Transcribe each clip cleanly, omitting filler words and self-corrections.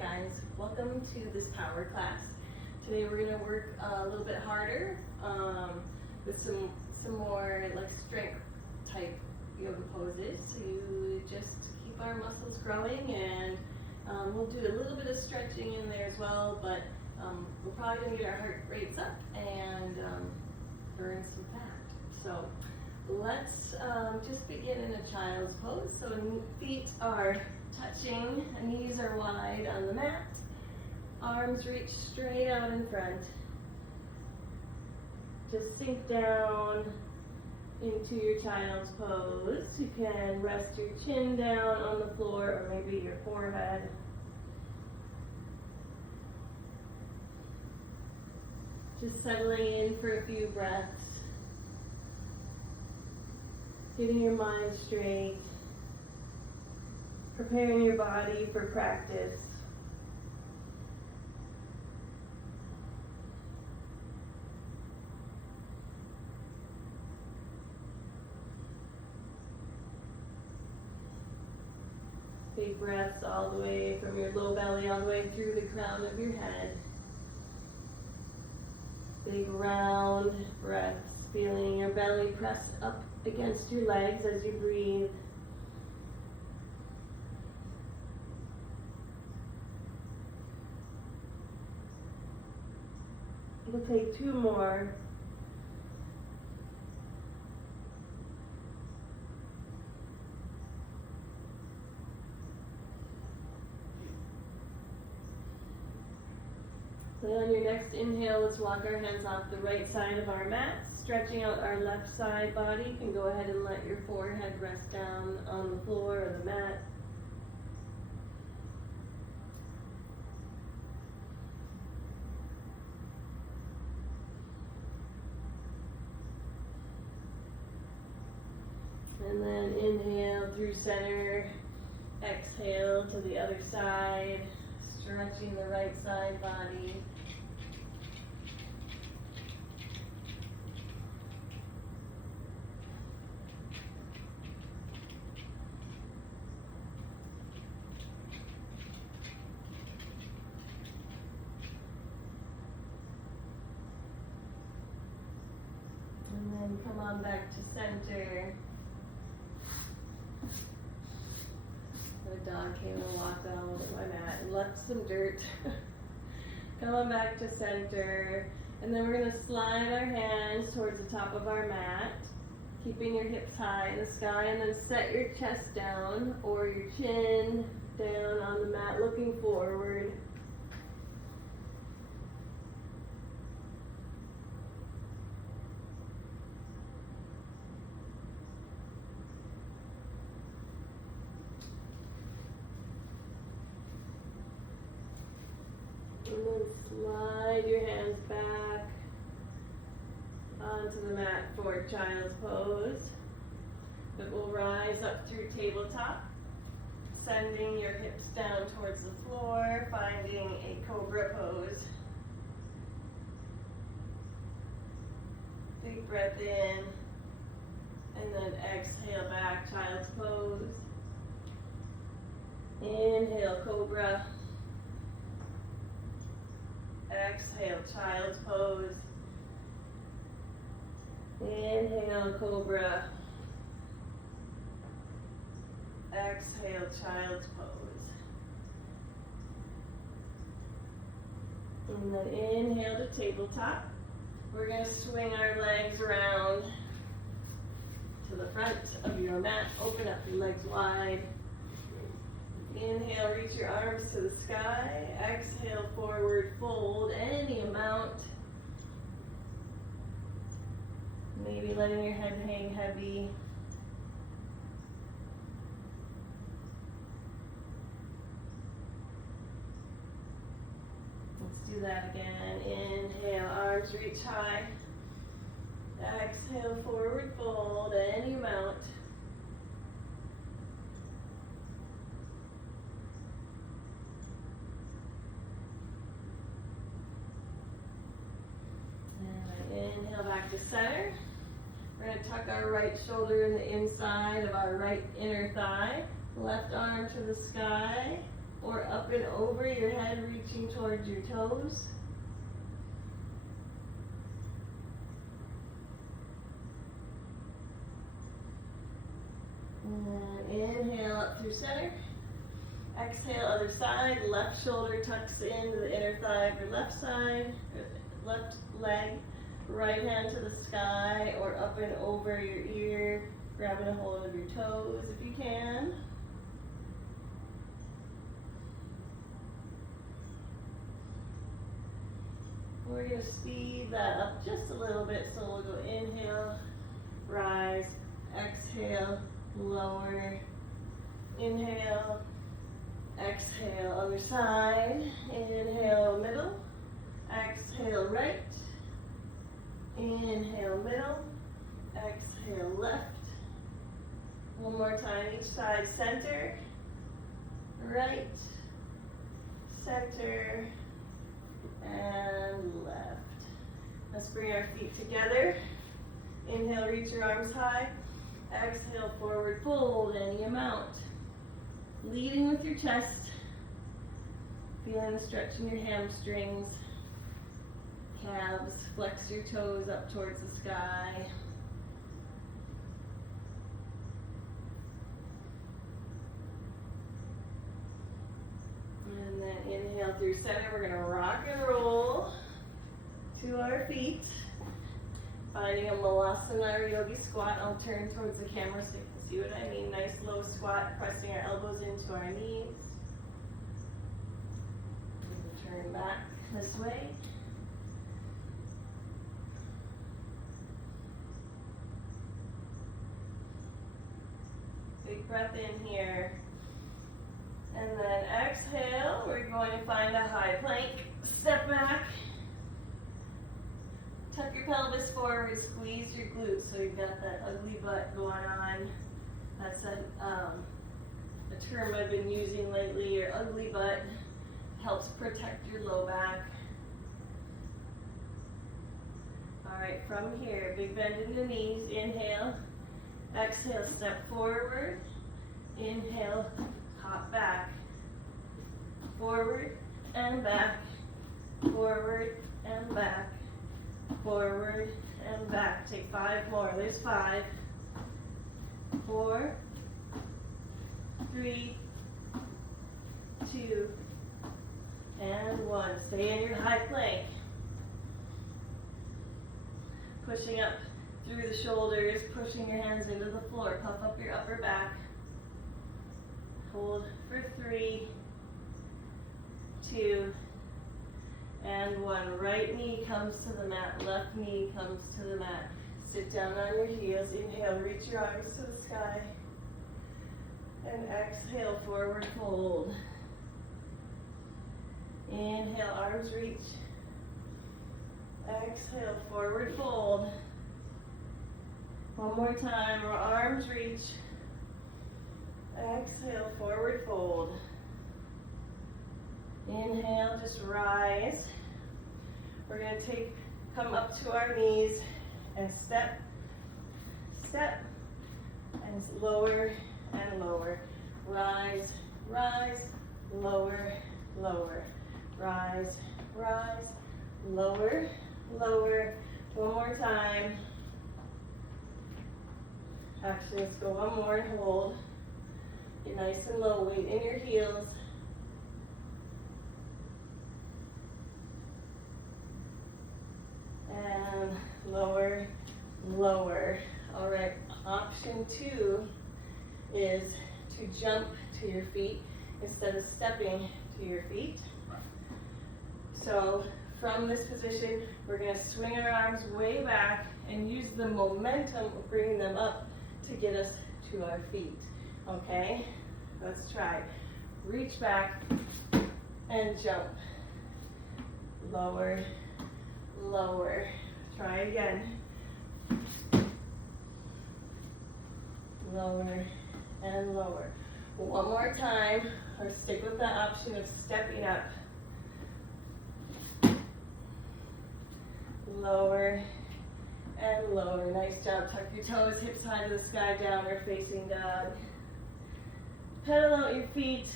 guys, welcome to this power class. Today we're going to work a little bit harder with some more like strength type yoga poses to just keep our muscles growing, and we'll do a little bit of stretching in there as well, but we're probably going to get our heart rates up and burn some fat. So let's just begin in a child's pose. So feet are touching, knees are wide on the mat, arms reach straight out in front. Just sink down into your child's pose. You can rest your chin down on the floor or maybe your forehead. Just settling in for a few breaths. Getting your mind straight. Preparing your body for practice. Big breaths all the way from your low belly all the way through the crown of your head. Big round breaths, feeling your belly press up against your legs as you breathe. We'll take two more. Then on your next inhale, let's walk our hands off the right side of our mat, stretching out our left side body. You can go ahead and let your forehead rest down on the floor or the mat. And then inhale through center, exhale to the other side, stretching the right side body. And then come on back to center. The dog came and walked all over my mat and left some dirt. Come on back to center. And then we're going to slide our hands towards the top of our mat, keeping your hips high in the sky, and then set your chest down or your chin down on the mat, looking forward. And then slide your hands back onto the mat for child's pose. But we'll rise up through tabletop, sending your hips down towards the floor, finding a cobra pose. Big breath in, and then exhale back, child's pose. Inhale, cobra. Exhale, child's pose. Inhale, cobra. Exhale, child's pose. And then inhale to tabletop. We're going to swing our legs around to the front of your mat. Open up your legs wide. Inhale, reach your arms to the sky. Exhale, forward fold any amount. Maybe letting your head hang heavy. Let's do that again. Inhale, arms reach high. Exhale, forward fold any amount. Inhale back to center. We're going to tuck our right shoulder in the inside of our right inner thigh. Left arm to the sky or up up and over your head, reaching towards your toes. And inhale up through center. Exhale, other side. Left shoulder tucks into the inner thigh of your left side, left leg. Right hand to the sky or up and over your ear, grabbing a hold of your toes if you can. We're going to speed that up just a little bit, so we'll go inhale, rise, exhale, lower, inhale, exhale, other side, inhale, middle, exhale, right, inhale, middle, exhale, left. One more time, each side, center, right, center, and left. Let's bring our feet together. Inhale, reach your arms high. Exhale, forward fold any amount. Leading with your chest. Feeling the stretch in your hamstrings. Calves, flex your toes up towards the sky. And then inhale through center. We're going to rock and roll to our feet. Finding a Malasana or Yogi squat. I'll turn towards the camera so you can see what I mean. Nice low squat, pressing our elbows into our knees. Turn back this way. Big breath in here. And then exhale, we're going to find a high plank. Step back. Tuck your pelvis forward, squeeze your glutes so you've got that ugly butt going on. That's a term I've been using lately, your ugly butt. Helps protect your low back. All right, from here, big bend in the knees. Inhale, exhale, step forward. Inhale, hop back. Forward and back. Forward and back. Forward and back. Take 5 more. There's 5, 4, 3, 2, and 1. Stay in your high plank. Pushing up through the shoulders, pushing your hands into the floor. Puff up your upper back. Hold for 3, 2, and 1. Right knee comes to the mat, left knee comes to the mat. Sit down on your heels. Inhale, reach your arms to the sky. And exhale, forward fold. Inhale, arms reach. Exhale, forward fold. One more time, arms reach. Exhale, forward fold. Inhale, just rise. We're going to come up to our knees and step, step, and lower and lower. Rise, rise, lower, lower. Rise, rise, lower, lower. One more time. Actually, let's go one more and hold. Get nice and low, weight in your heels. And lower, lower. All right, option 2 is to jump to your feet instead of stepping to your feet. So from this position, we're going to swing our arms way back and use the momentum of bringing them up to get us to our feet. Okay, let's try. Reach back and jump. Lower, lower. Try again. Lower and lower. One more time, or stick with the option of stepping up. Lower and lower. Nice job. Tuck your toes, hips high to the sky, downward facing dog. Pedal out your feet.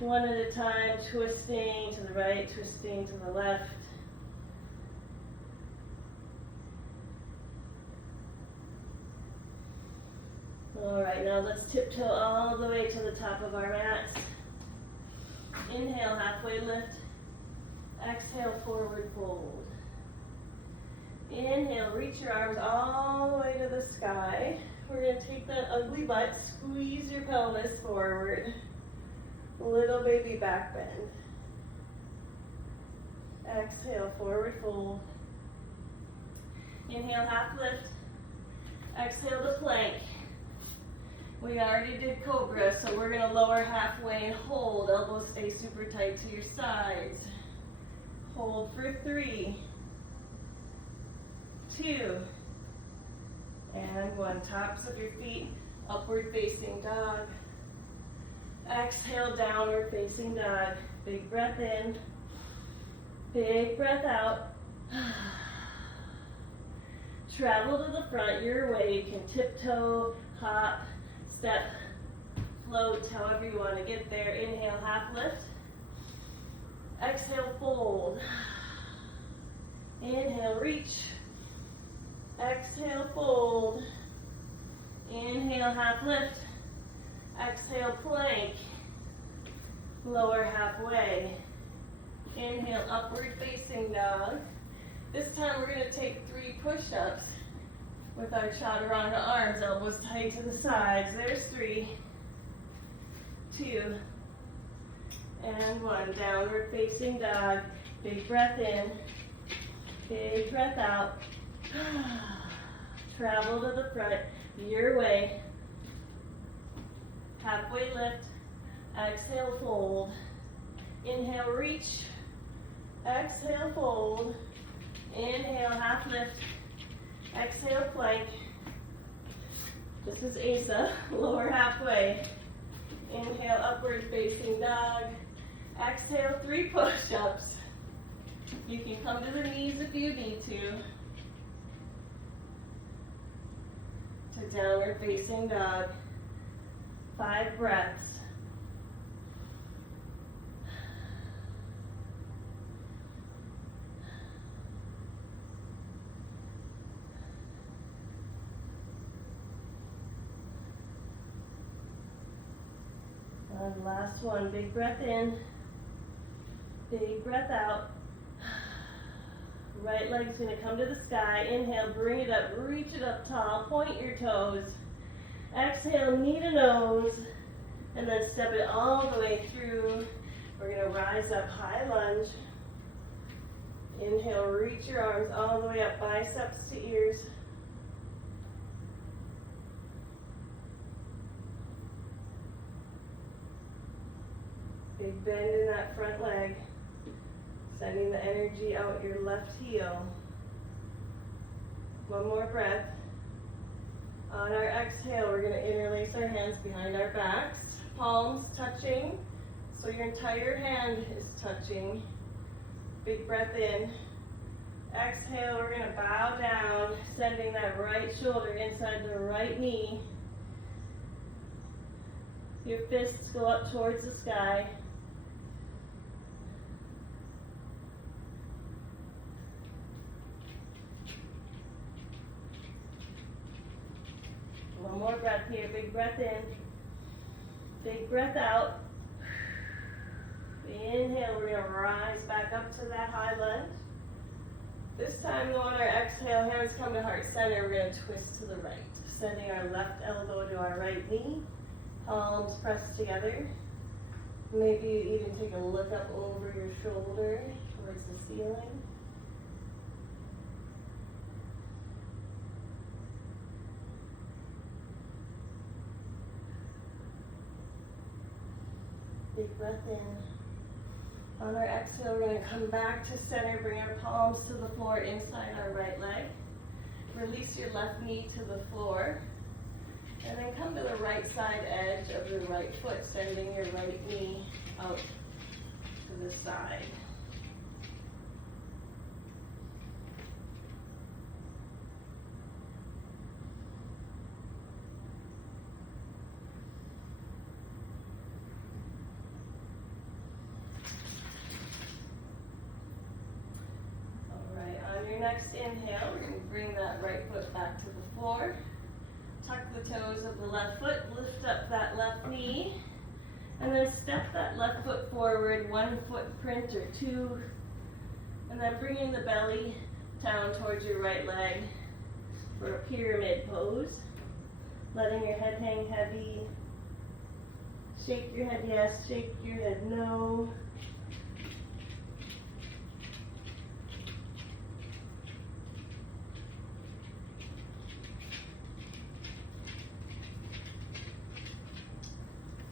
One at a time, twisting to the right, twisting to the left. All right, now let's tiptoe all the way to the top of our mat. Inhale, halfway lift. Exhale, forward fold. Inhale, reach your arms all the way to the sky. We're going to take that ugly butt, squeeze your pelvis forward. Little baby back bend. Exhale, forward fold. Inhale, half lift. Exhale to plank. We already did cobra, so we're going to lower halfway and hold. Elbows stay super tight to your sides. Hold for 3, 2, and 1. Tops of your feet, upward facing dog. Exhale, downward facing dog. Big breath in, big breath out. Travel to the front your way. You can tiptoe, hop, step, float, however you want to get there. Inhale, half lift. Exhale, fold. Inhale, reach. Exhale, fold. Inhale, half lift. Exhale, plank. Lower halfway. Inhale, upward facing dog. This time we're going to take 3 push-ups with our chaturanga arms, elbows tight to the sides. There's 3, 2, and 1. Downward facing dog. Big breath in, big breath out. Travel to the front, your way. Halfway lift. Exhale, fold. Inhale, reach. Exhale, fold. Inhale, half lift. Exhale, plank. This is Asa, lower halfway. Inhale, upward facing dog. Exhale, 3 push-ups. You can come to the knees if you need to. To downward facing dog. 5 breaths. And last one, big breath in, big breath out. Right leg's gonna come to the sky. Inhale, bring it up, reach it up tall, point your toes. Exhale, knee to nose, and then step it all the way through. We're gonna rise up, high lunge. Inhale, reach your arms all the way up, biceps to ears. Big bend in that front leg, sending the energy out your left heel. One more breath. On our exhale, we're going to interlace our hands behind our backs, palms touching, so your entire hand is touching. Big breath in. Exhale, we're going to bow down, sending that right shoulder inside the right knee. Your fists go up towards the sky. One more breath here. Big breath in. Big breath out. Inhale, we're going to rise back up to that high lunge. This time, on our exhale, hands come to heart center. We're going to twist to the right, sending our left elbow to our right knee. Palms pressed together. Maybe you even take a look up over your shoulder towards the ceiling. Big breath in. On our exhale, we're going to come back to center, bring our palms to the floor inside our right leg. Release your left knee to the floor. And then come to the right side edge of your right foot, sending your right knee out to the side. next inhale, we're going to bring that right foot back to the floor. Tuck the toes of the left foot, lift up that left knee, and then step that left foot forward, 1 footprint or 2, and then bringing the belly down towards your right leg for a pyramid pose. Letting your head hang heavy. Shake your head yes, shake your head no.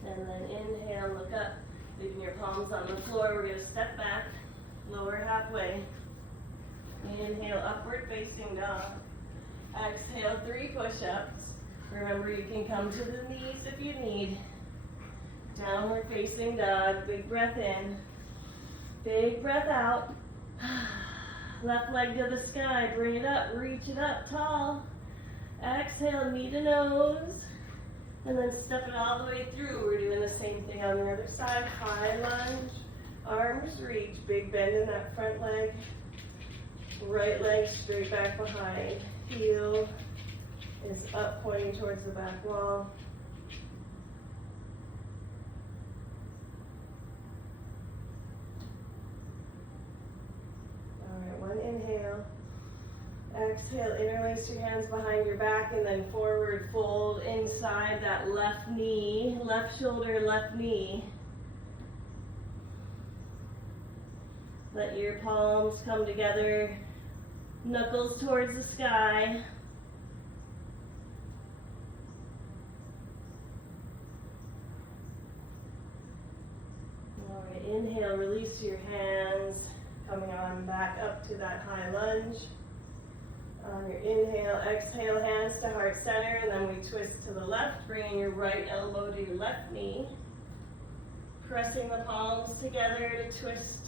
And then inhale, look up, leaving your palms on the floor. We're going to step back, lower halfway. Inhale, upward facing dog. Exhale, 3 push-ups. Remember, you can come to the knees if you need. Downward facing dog, big breath in. Big breath out. Left leg to the sky, bring it up, reach it up tall. Exhale, knee to nose. And then step it all the way through. We're doing the same thing on the other side. High lunge, arms reach, big bend in that front leg. Right leg straight back behind. Heel is up, pointing towards the back wall. All right, 1 inhale. Exhale, interlace your hands behind your back and then forward fold inside that left knee, left shoulder, left knee. Let your palms come together, knuckles towards the sky. All right, inhale, release your hands, coming on back up to that high lunge. On your inhale, exhale, hands to heart center, and then we twist to the left, bringing your right elbow to your left knee. Pressing the palms together to twist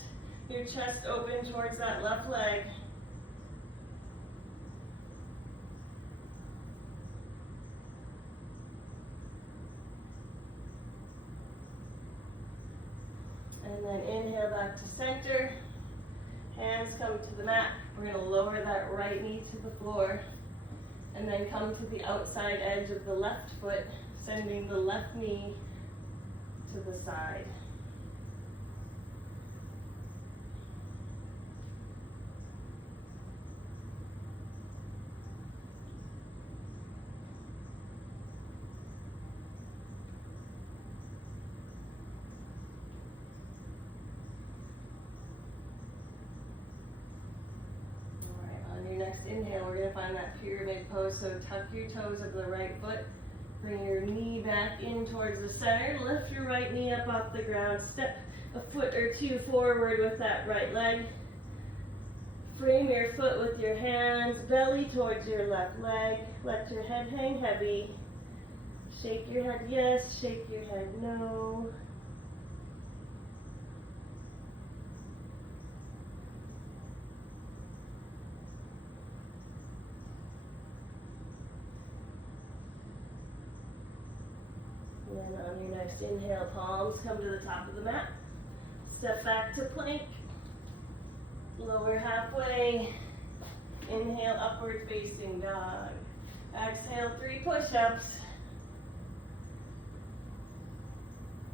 your chest open towards that left leg. And then inhale back to center. Hands come to the mat. We're going to lower that right knee to the floor. And then come to the outside edge of the left foot, sending the left knee to the side. Next inhale, we're going to find that pyramid pose. So tuck your toes of the right foot. Bring your knee back in towards the center. Lift your right knee up off the ground. Step a foot or 2 forward with that right leg. Frame your foot with your hands. Belly towards your left leg. Let your head hang heavy. Shake your head yes, shake your head no. And then on your next inhale, palms come to the top of the mat. Step back to plank. Lower halfway. Inhale, upward facing dog. Exhale, 3 push-ups.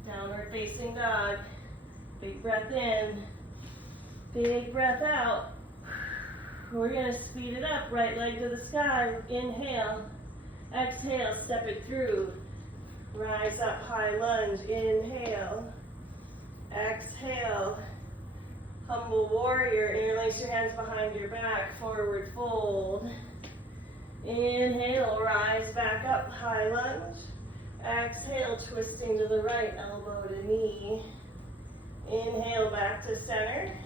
Downward facing dog. Big breath in. Big breath out. We're going to speed it up. Right leg to the sky. Inhale. Exhale, step it through. Rise up, high lunge, inhale, exhale, humble warrior, interlace your hands behind your back, forward fold, inhale, rise back up, high lunge, exhale, twisting to the right, elbow to knee, inhale, back to center,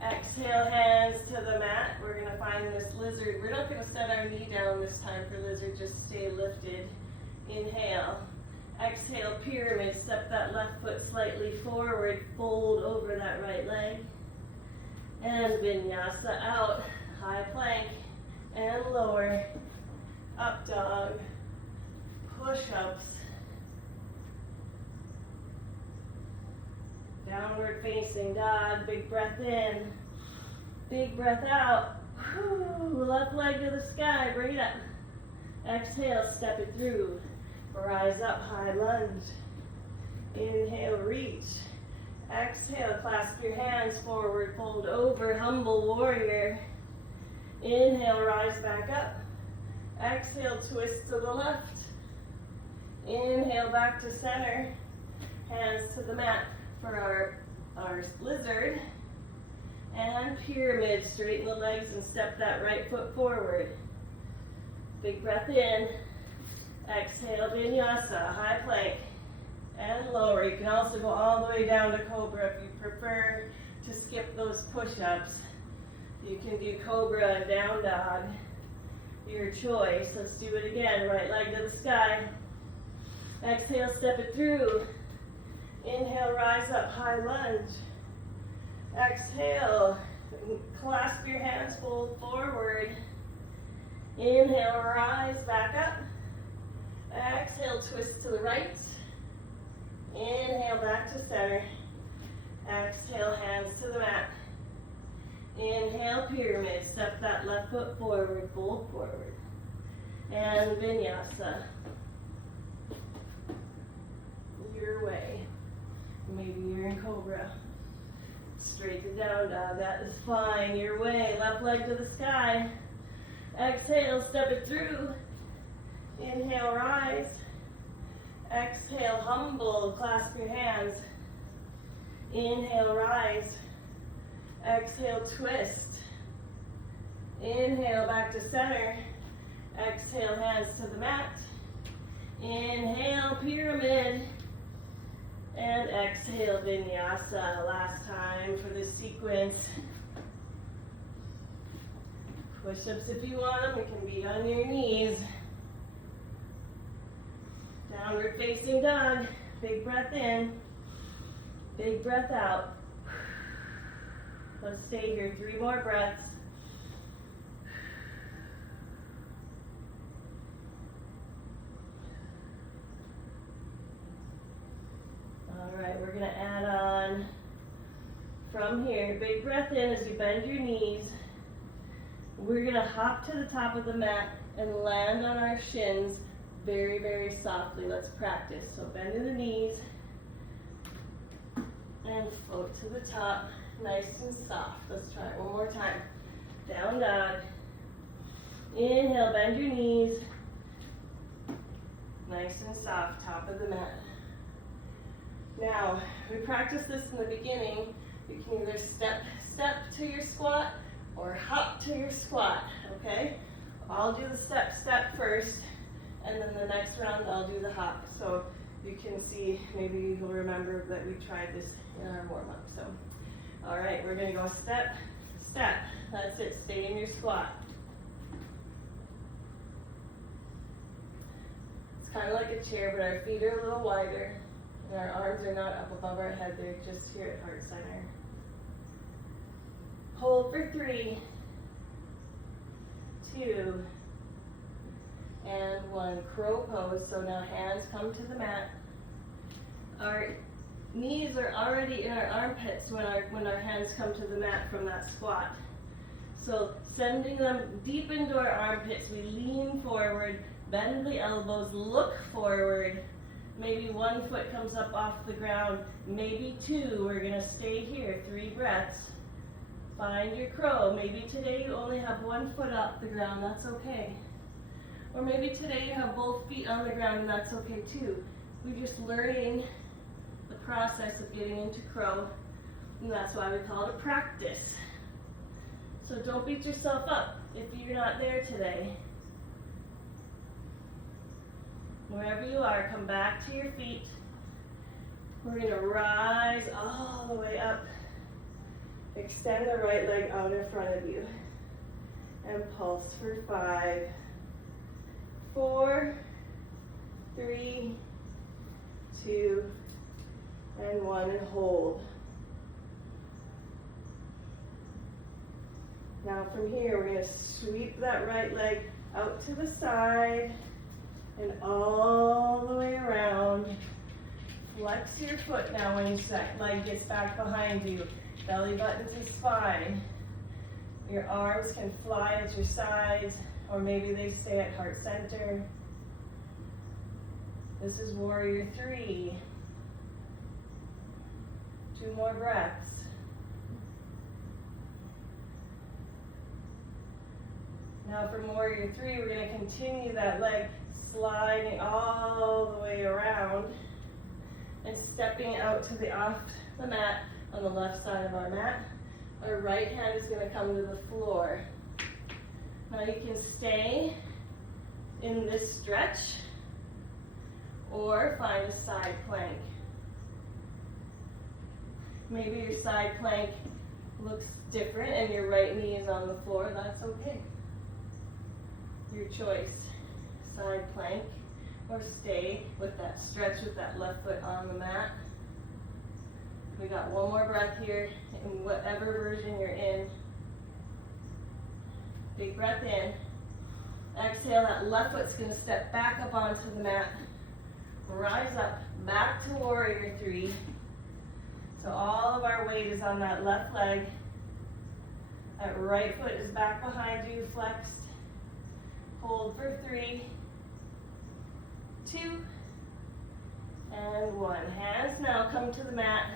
exhale, hands to the mat. We're going to find this lizard. We're not going to set our knee down this time for lizard, just stay lifted. Inhale, exhale, pyramid, step that left foot slightly forward, fold over that right leg, and vinyasa out, high plank, and lower, up dog, push-ups, downward facing dog, big breath in, big breath out, Whew, left leg to the sky, bring it up. Exhale, step it through. Rise up, high lunge. Inhale, reach. Exhale, clasp your hands forward, fold over, humble warrior. Inhale, rise back up. Exhale, twist to the left. Inhale, back to center. Hands to the mat for our lizard. And pyramid, straighten the legs and step that right foot forward. Big breath in. Exhale, vinyasa, high plank. And lower. You can also go all the way down to cobra if you prefer to skip those push-ups. You can do cobra and down dog. Your choice. Let's do it again. Right leg to the sky. Exhale, step it through. Inhale, rise up, high lunge. Exhale, clasp your hands, fold forward. Inhale, rise back up. Exhale, twist to the right. Inhale, back to center. Exhale, hands to the mat. Inhale, pyramid. Step that left foot forward, fold forward. And vinyasa. Your way. Maybe you're in cobra. Straight to down dog, that is fine. Your way, left leg to the sky. Exhale, step it through. Inhale, rise. Exhale, humble, clasp your hands. Inhale, rise. Exhale, twist. Inhale, back to center. Exhale, hands to the mat. Inhale, pyramid. And exhale, vinyasa. Last time for this sequence. Push-ups if you want them. It can be on your knees. Downward facing dog. Big breath in. Big breath out. Let's stay here. 3 more breaths. All right, we're going to add on from here. Big breath in as you bend your knees. We're going to hop to the top of the mat and land on our shins very, very softly. Let's practice. So bend in the knees and float to the top, nice and soft. Let's try it one more time. Down dog. Inhale, bend your knees. Nice and soft, top of the mat. Now, we practice this in the beginning. You can either step to your squat or hop to your squat, okay? I'll do the step first, and then the next round I'll do the hop. So you can see, maybe you'll remember that we tried this in our warm-up. So, all right, we're gonna go step. That's it, stay in your squat. It's kind of like a chair, but our feet are a little wider. And our arms are not up above our head, they're just here at heart center. Hold for 3, 2, and 1. Crow pose. So now hands come to the mat. Our knees are already in our armpits when our hands come to the mat from that squat. So sending them deep into our armpits, we lean forward, bend the elbows, look forward. Maybe 1 foot comes up off the ground, maybe 2. We're gonna stay here, 3 breaths. Find your crow. Maybe today you only have 1 foot off the ground, that's okay. Or maybe today you have both feet on the ground and that's okay too. We're just learning the process of getting into crow, and that's why we call it a practice. So don't beat yourself up if you're not there today. Wherever you are, come back to your feet. We're going to rise all the way up. Extend the right leg out in front of you. And pulse for 5, 4, 3, 2, and 1, and hold. Now from here, we're going to sweep that right leg out to the side and all the way around. Flex your foot now when that leg gets back behind you. Belly button to spine. Your arms can fly at your sides, or maybe they stay at heart center. This is warrior 3. 2 more breaths. Now from warrior 3, we're going to continue that leg sliding all the way around and stepping out to the off the mat on the left side of our mat. Our right hand is going to come to the floor. Now you can stay in this stretch or find a side plank. Maybe your side plank looks different and your right knee is on the floor. That's okay. Your choice. Side plank or stay with that stretch with that left foot on the mat. We got one more breath here in whatever version you're in. Big breath in. Exhale, that left foot's going to step back up onto the mat. Rise up, back to warrior 3. So all of our weight is on that left leg. That right foot is back behind you, flexed. Hold for 3, 2, and 1. Hands now come to the mat.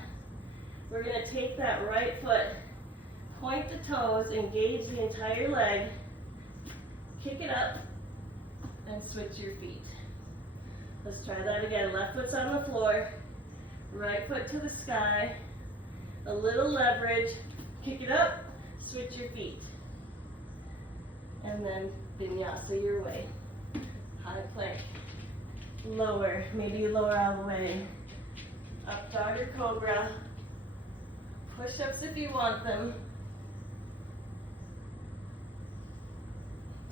We're going to take that right foot, point the toes, engage the entire leg, kick it up, and switch your feet. Let's try that again. Left foot's on the floor, right foot to the sky, a little leverage, kick it up, switch your feet. And then vinyasa your way. High plank. Lower, maybe you lower all the way. Up dog or cobra. Push-ups if you want them.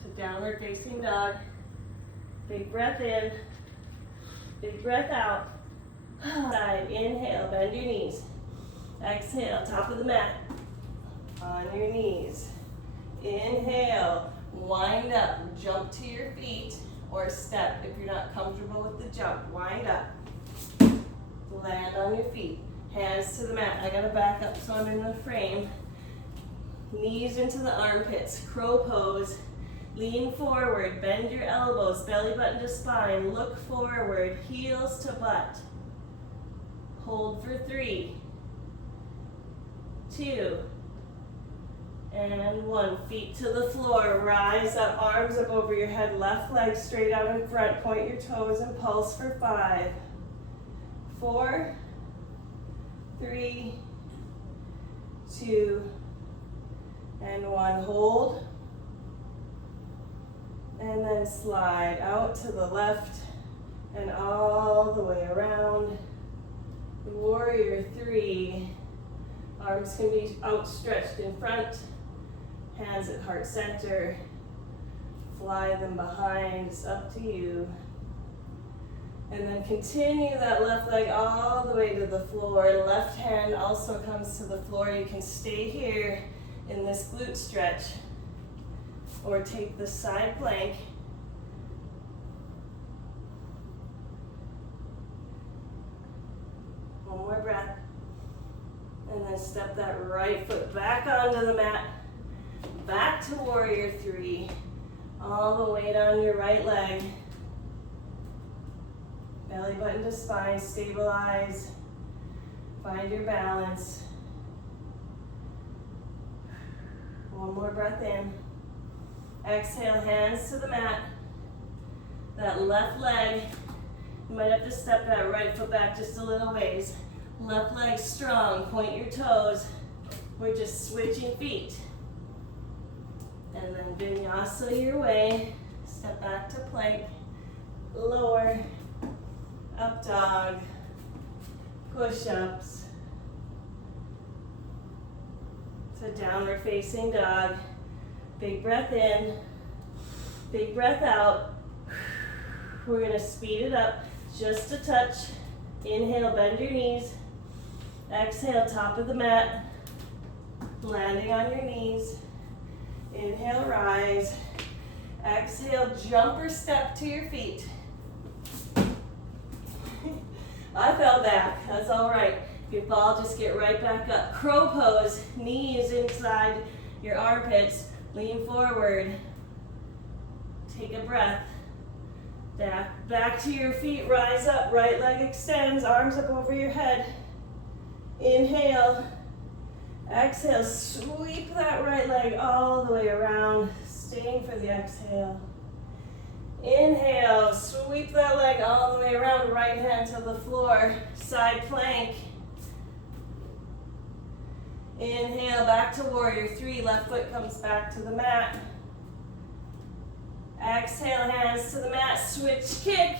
To downward facing dog. Big breath in. Big breath out. Side, inhale, bend your knees. Exhale, top of the mat. On your knees. Inhale, wind up, jump to your feet, or step if you're not comfortable with the jump. Wind up. Land on your feet. Hands to the mat. I gotta back up so I'm in the frame. Knees into the armpits. Crow pose. Lean forward. Bend your elbows. Belly button to spine. Look forward. Heels to butt. Hold for 3, 2, and 1. Feet to the floor. Rise up. Arms up over your head. Left leg straight out in front. Point your toes and pulse for 5, 4, 3, 2, and 1. Hold. And then slide out to the left and all the way around. Warrior 3. Arms can be outstretched in front. Hands at heart center. Fly them behind. It's up to you. And then continue that left leg all the way to the floor. Left hand also comes to the floor. You can stay here in this glute stretch or take the side plank. One more breath. And then step that right foot back onto the mat. Back to warrior 3. All the weight on your right leg. Belly button to spine, stabilize. Find your balance. One more breath in. Exhale, hands to the mat. That left leg, you might have to step that right foot back just a little ways. Left leg strong, point your toes. We're just switching feet. And then vinyasa your way. Step back to plank. Lower. Up dog. Push-ups. To downward facing dog. Big breath in. Big breath out. We're going to speed it up just a touch. Inhale, bend your knees. Exhale, top of the mat. Landing on your knees. Inhale, rise. Exhale, jump or step to your feet. I fell back. That's all right. If you fall, just get right back up. Crow pose. Knees inside your armpits. Lean forward. Take a breath. Back to your feet, rise up, right leg extends, arms up over your head. Inhale. Exhale, sweep that right leg all the way around, staying for the exhale. Inhale, sweep that leg all the way around, right hand to the floor, side plank. Inhale, back to warrior three, left foot comes back to the mat. Exhale, hands to the mat, switch kick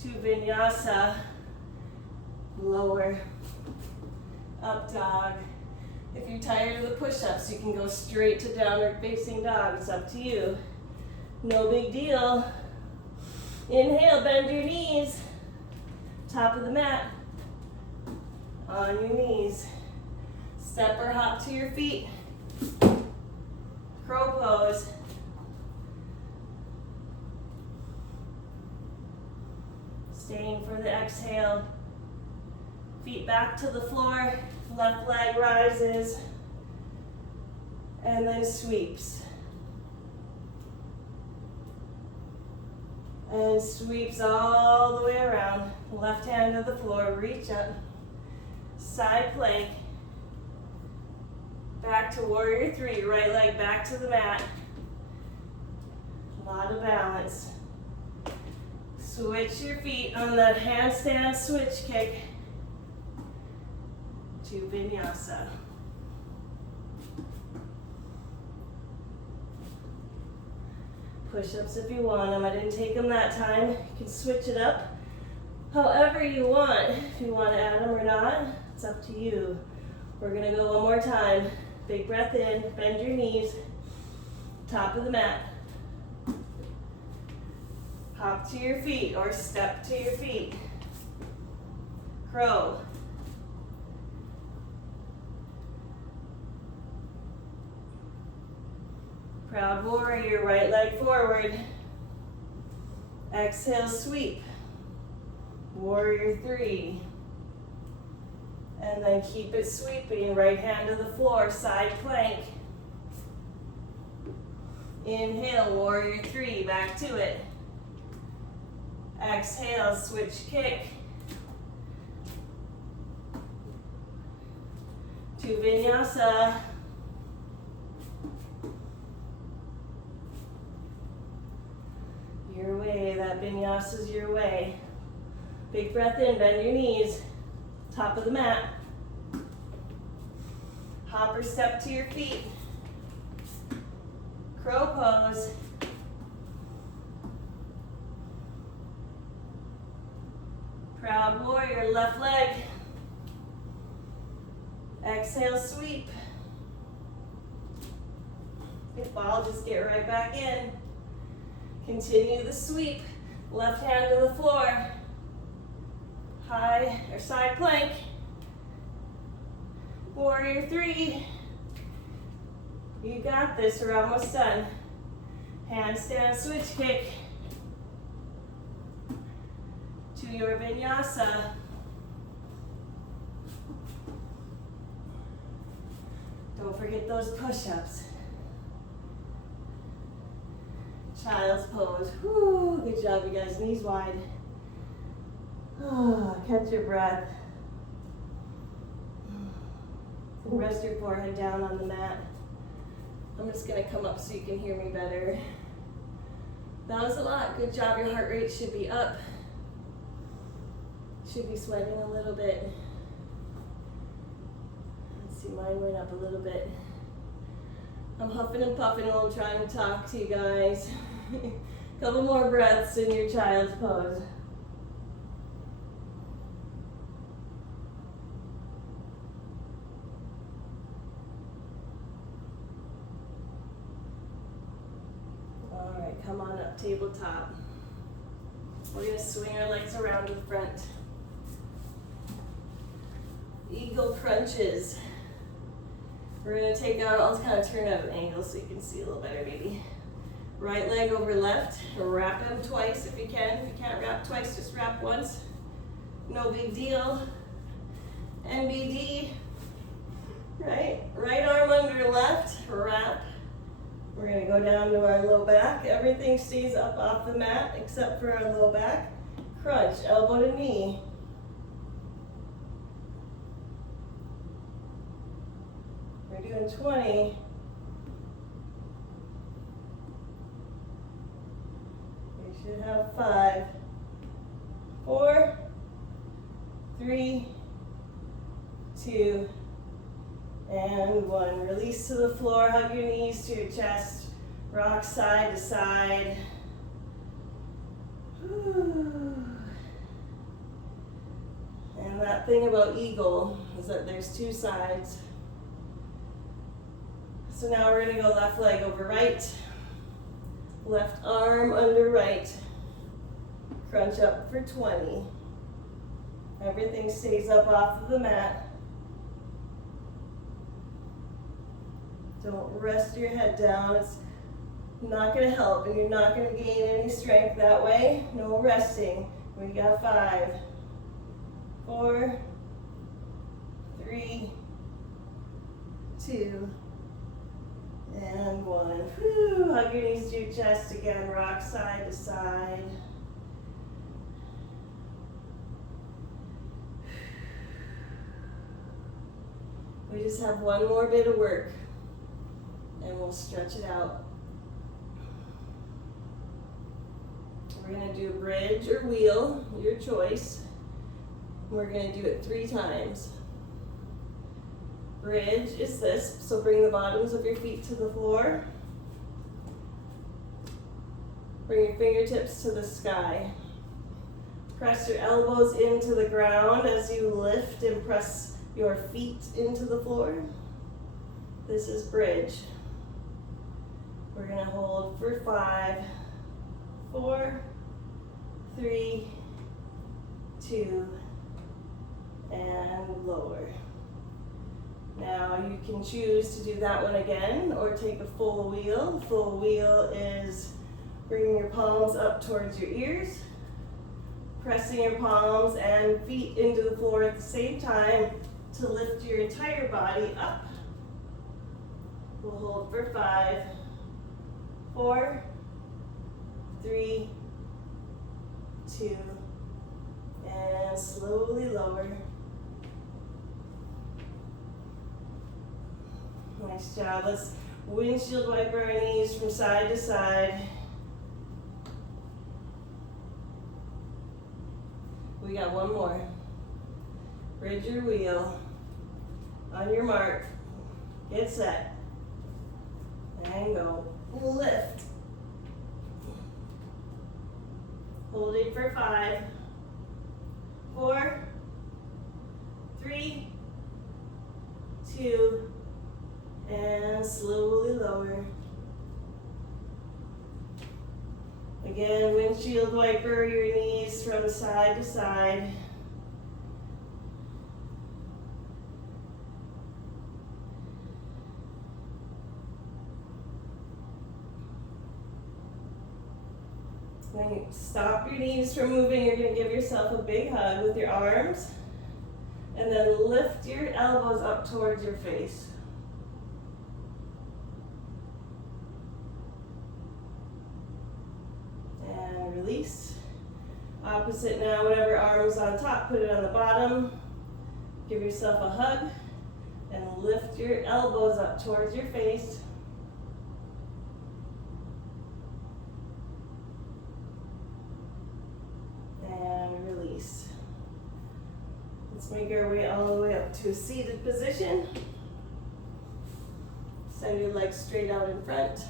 to vinyasa, lower, up dog. If you're tired of the push-ups, you can go straight to downward facing dog, it's up to you. No big deal. Inhale, bend your knees, top of the mat, on your knees. Step or hop to your feet. Crow pose. Staying for the exhale. Feet back to the floor. Left leg rises. And then sweeps. And sweeps all the way around. Left hand to the floor. Reach up. Side plank. Back to warrior three, right leg back to the mat. A lot of balance. Switch your feet on that handstand switch kick to vinyasa. Push-ups if you want them. I didn't take them that time. You can switch it up however you want. If you want to add them or not, it's up to you. We're gonna go one more time. Big breath in, bend your knees, top of the mat. Hop to your feet or step to your feet. Crow. Proud warrior, right leg forward. Exhale, sweep. Warrior three. And then keep it sweeping, right hand to the floor, side plank. Inhale, warrior three, back to it. Exhale, switch kick to vinyasa. Your way, that vinyasa's your way. Big breath in, bend your knees. Top of the mat. Hop or step to your feet. Crow pose. Proud warrior, left leg. Exhale, sweep. If ball, just get right back in. Continue the sweep. Left hand to the floor. High or side plank. Warrior three. You got this, we're almost done. Handstand switch kick to your vinyasa. Don't forget those push-ups. Child's pose. Whew, good job, you guys. Knees wide. Catch your breath. And rest your forehead down on the mat. I'm just gonna come up so you can hear me better. That was a lot. Good job. Your heart rate should be up. Should be sweating a little bit. Let's see, mine went up a little bit. I'm huffing and puffing while I'm trying to talk to you guys. Couple more breaths in your child's pose. All right, come on up, tabletop. We're gonna swing our legs around in front. Eagle crunches. We're gonna take out, I'll kind of turn at an angle so you can see a little better maybe. Right leg over left, wrap them twice if you can. If you can't wrap twice, just wrap once. No big deal. NBD. Right arm under left, wrap. We're gonna go down to our low back. Everything stays up off the mat except for our low back. Crunch, elbow to knee. We're doing 20. We should have 5, 4, 3, 2, and 1. Release to the floor, hug your knees to your chest, rock side to side. And that thing about eagle is that there's 2 sides. So now we're gonna go left leg over right, left arm under right, crunch up for 20. Everything stays up off of the mat. Don't rest your head down. It's not going to help, and you're not going to gain any strength that way. No resting. We got 5, 4, 3, 2, and 1. Whew. Hug your knees to your chest again. Rock side to side. We just have one more bit of work, and we'll stretch it out. We're gonna do bridge or wheel, your choice. We're gonna do it 3 times. Bridge is this, so bring the bottoms of your feet to the floor. Bring your fingertips to the sky. Press your elbows into the ground as you lift and press your feet into the floor. This is bridge. We're gonna hold for 5, 4, 3, 2, and lower. Now you can choose to do that one again or take a full wheel. Full wheel is bringing your palms up towards your ears, pressing your palms and feet into the floor at the same time to lift your entire body up. We'll hold for 5, 4, 3, 2, and slowly lower. Nice job. Let's windshield wiper our knees from side to side. We got one more. Bridge your wheel. On your mark. Get set. And go. Lift. Hold it for 5, 4, 3, 2, and slowly lower. Again, windshield wiper your knees from side to side. When you stop your knees from moving, you're going to give yourself a big hug with your arms. And then lift your elbows up towards your face. And release. Opposite now, whatever arm is on top, put it on the bottom. Give yourself a hug. And lift your elbows up towards your face. And release. Let's make our way all the way up to a seated position. Send your legs straight out in front.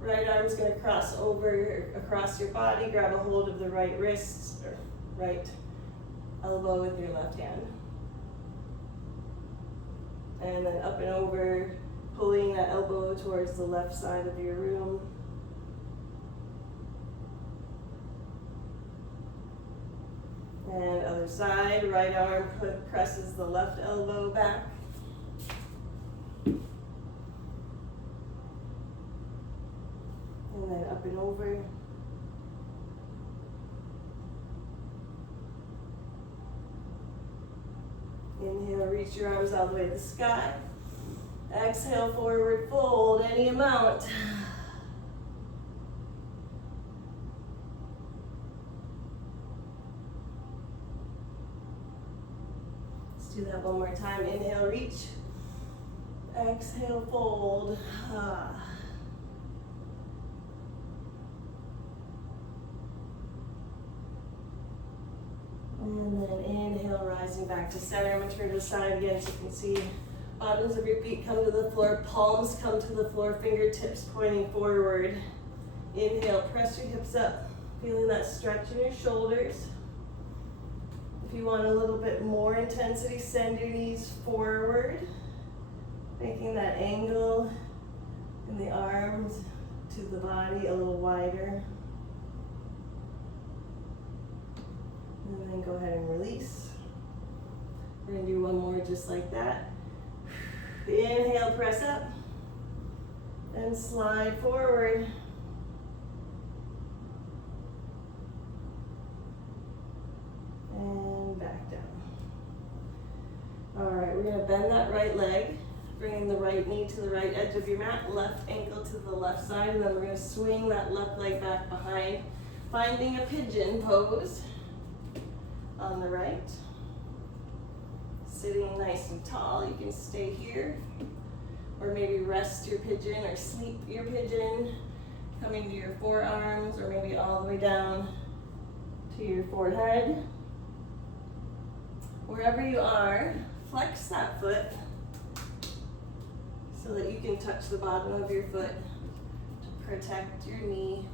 Right arm's going to cross over across your body. Grab a hold of the right wrist or right elbow with your left hand. And then up and over, pulling that elbow towards the left side of your room. And other side, right arm presses the left elbow back. And then up and over. Inhale, reach your arms all the way to the sky. Exhale, forward fold, any amount. Let's do that one more time. Inhale, reach. Exhale, fold. And then inhale, rising back to center. I'm going to turn to the side again so you can see bottoms of your feet come to the floor, palms come to the floor, fingertips pointing forward. Inhale, press your hips up, feeling that stretch in your shoulders. If you want a little bit more intensity, send your knees forward, making that angle in the arms to the body a little wider. And then go ahead and release. We're going to do one more just like that. Inhale, press up. And slide forward. And back down. All right, we're going to bend that right leg. Bringing the right knee to the right edge of your mat. Left ankle to the left side. And then we're going to swing that left leg back behind. Finding a pigeon pose. On the right, sitting nice and tall, you can stay here, or maybe rest your pigeon or sleep your pigeon, coming to your forearms, or maybe all the way down to your forehead. Wherever you are, flex that foot so that you can touch the bottom of your foot to protect your knee.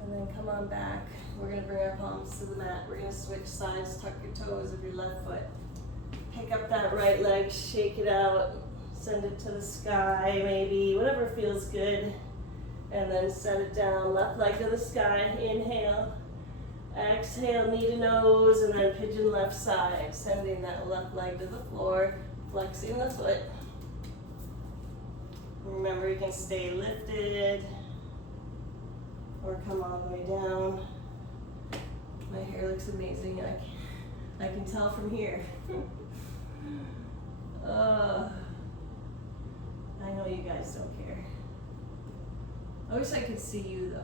And then come on back. We're going to bring our palms to the mat. We're going to switch sides, tuck your toes of your left foot. Pick up that right leg, shake it out, send it to the sky maybe, whatever feels good. And then set it down, left leg to the sky, inhale. Exhale, knee to nose, and then pigeon left side. Sending that left leg to the floor, flexing the foot. Remember, you can stay lifted or come all the way down. My hair looks amazing. I can tell from here. I know you guys don't care. I wish I could see you though.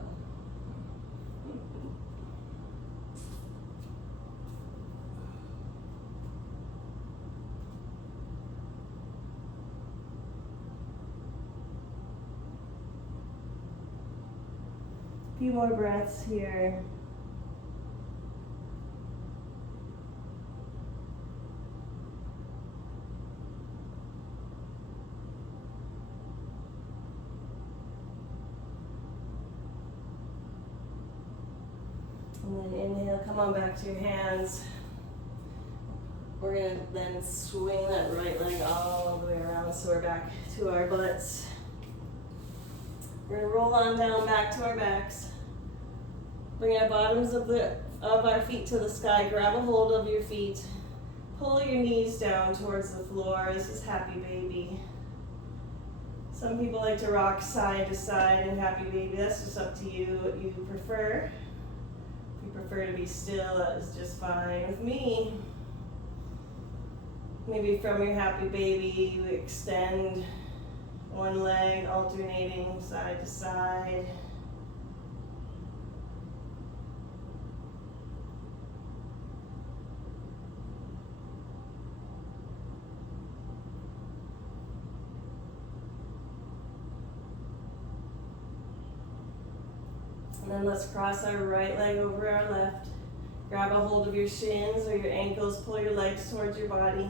A few more breaths here. And then inhale, come on back to your hands. We're gonna then swing that right leg all the way around so we're back to our butts. We're gonna roll on down back to our backs. Bring our bottoms of our feet to the sky. Grab a hold of your feet. Pull your knees down towards the floor. This is Happy Baby. Some people like to rock side to side in Happy Baby. That's just up to you, what you prefer. If you prefer to be still, that is just fine with me. Maybe from your Happy Baby, you extend one leg, alternating side to side. And then let's cross our right leg over our left. Grab a hold of your shins or your ankles, pull your legs towards your body.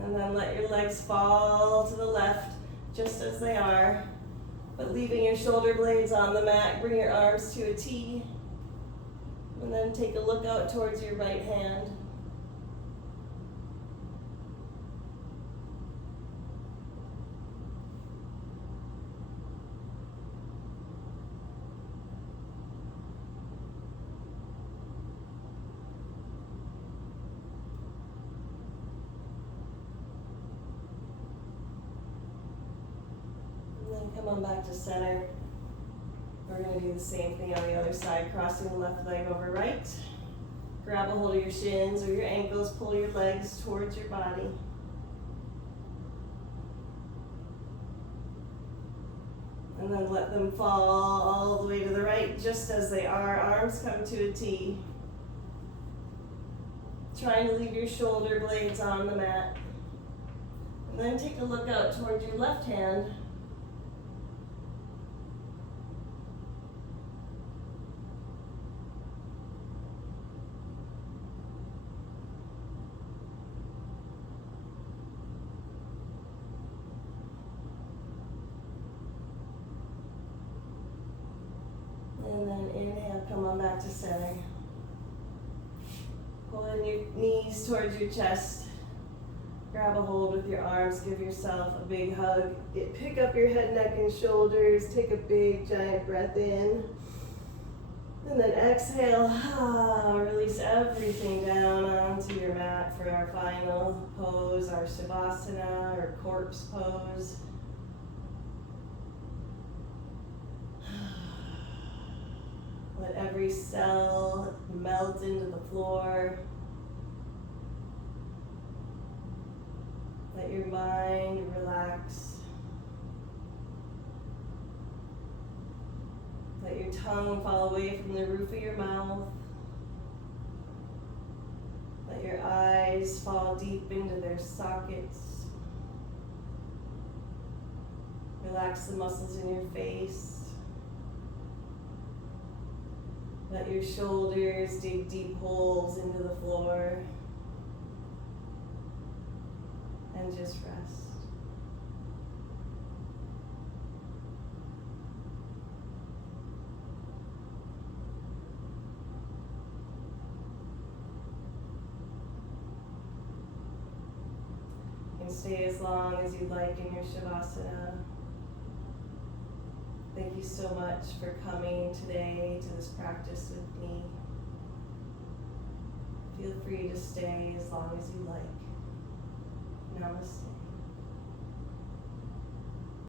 And then let your legs fall to the left, just as they are, but leaving your shoulder blades on the mat. Bring your arms to a T, and then take a look out towards your right hand. Come on back to center. We're gonna do the same thing on the other side, crossing the left leg over right. Grab a hold of your shins or your ankles, pull your legs towards your body. And then let them fall all the way to the right, just as they are. Arms come to a T. Trying to leave your shoulder blades on the mat. And then take a look out towards your left hand. And then inhale, come on back to center. Pulling your knees towards your chest. Grab a hold with your arms, give yourself a big hug. Pick up your head, neck, and shoulders. Take a big, giant breath in. And then exhale, release everything down onto your mat for our final pose, our Shavasana or corpse pose. Let every cell melt into the floor. Let your mind relax. Let your tongue fall away from the roof of your mouth. Let your eyes fall deep into their sockets. Relax the muscles in your face. Let your shoulders dig deep holes into the floor. And just rest. You can stay as long as you like in your Shavasana. Thank you so much for coming today to this practice with me. Feel free to stay as long as you like. Namaste.